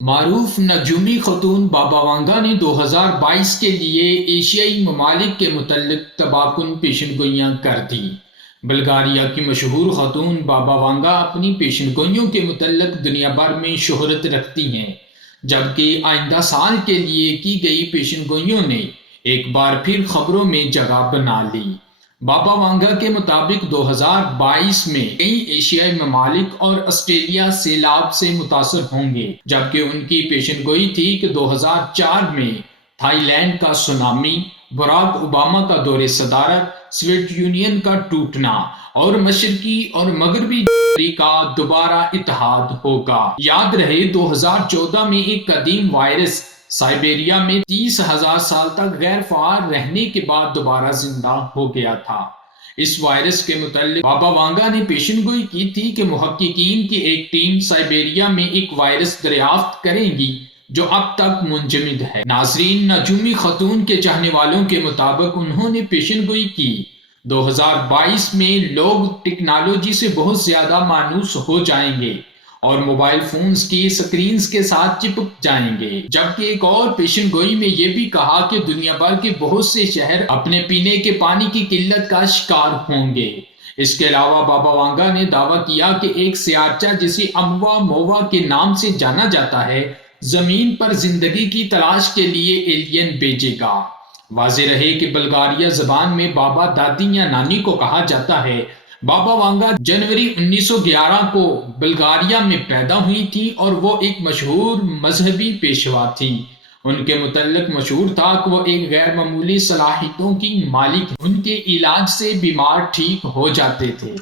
معروف نجومی خاتون بابا وانگا نے 2022 کے لیے ایشیائی ممالک کے متعلق تباکن پیشن گوئیاں کر دی۔ بلغاریہ کی مشہور خاتون بابا وانگا اپنی پیشن گوئیوں کے متعلق دنیا بھر میں شہرت رکھتی ہیں، جبکہ آئندہ سال کے لیے کی گئی پیشن گوئیوں نے ایک بار پھر خبروں میں جگہ بنا لی۔ بابا وانگا کے مطابق 2022 میں کئی ایشیائی ممالک اور آسٹریلیا سیلاب سے متاثر ہوں گے، جبکہ ان کی پیشن گوئی تھی کہ 2004 میں تھائی لینڈ کا سونامی، براک اوباما کا دور صدارت، سوویت یونین کا ٹوٹنا اور مشرقی اور مغربی کا دوبارہ اتحاد ہوگا۔ یاد رہے 2014 میں ایک قدیم وائرس سائبیریا میں 30,000 سال تک غیر فعال رہنے کے بعد دوبارہ زندہ ہو گیا تھا۔ اس وائرس کے متعلق بابا وانگا نے پیشن گوئی کی تھی کہ محققین کی ایک ٹیم سائبیریا میں ایک وائرس دریافت کرے گی جو اب تک منجمد ہے۔ ناظرین، نجومی خاتون کے چاہنے والوں کے مطابق انہوں نے پیشن گوئی کی 2022 میں لوگ ٹیکنالوجی سے بہت زیادہ مانوس ہو جائیں گے اور موبائل فونز کی سکرینز کے ساتھ چپک جائیں گے، جبکہ ایک اور پیشن گوئی میں یہ بھی کہا کہ دنیا بھر کے بہت سے شہر اپنے پینے کے پانی کی قلت کا شکار ہوں گے۔ اس کے علاوہ بابا وانگا نے دعویٰ کیا کہ ایک سیارچہ جسے اموا مووا کے نام سے جانا جاتا ہے زمین پر زندگی کی تلاش کے لیے ایلین بھیجے گا۔ واضح رہے کہ بلغاریہ زبان میں بابا دادی یا نانی کو کہا جاتا ہے۔ بابا وانگا جنوری 1911 کو بلغاریہ میں پیدا ہوئی تھی اور وہ ایک مشہور مذہبی پیشوا تھی۔ ان کے متعلق مشہور تھا کہ وہ ایک غیر معمولی صلاحیتوں کی مالک ہیں۔ ان کے علاج سے بیمار ٹھیک ہو جاتے تھے۔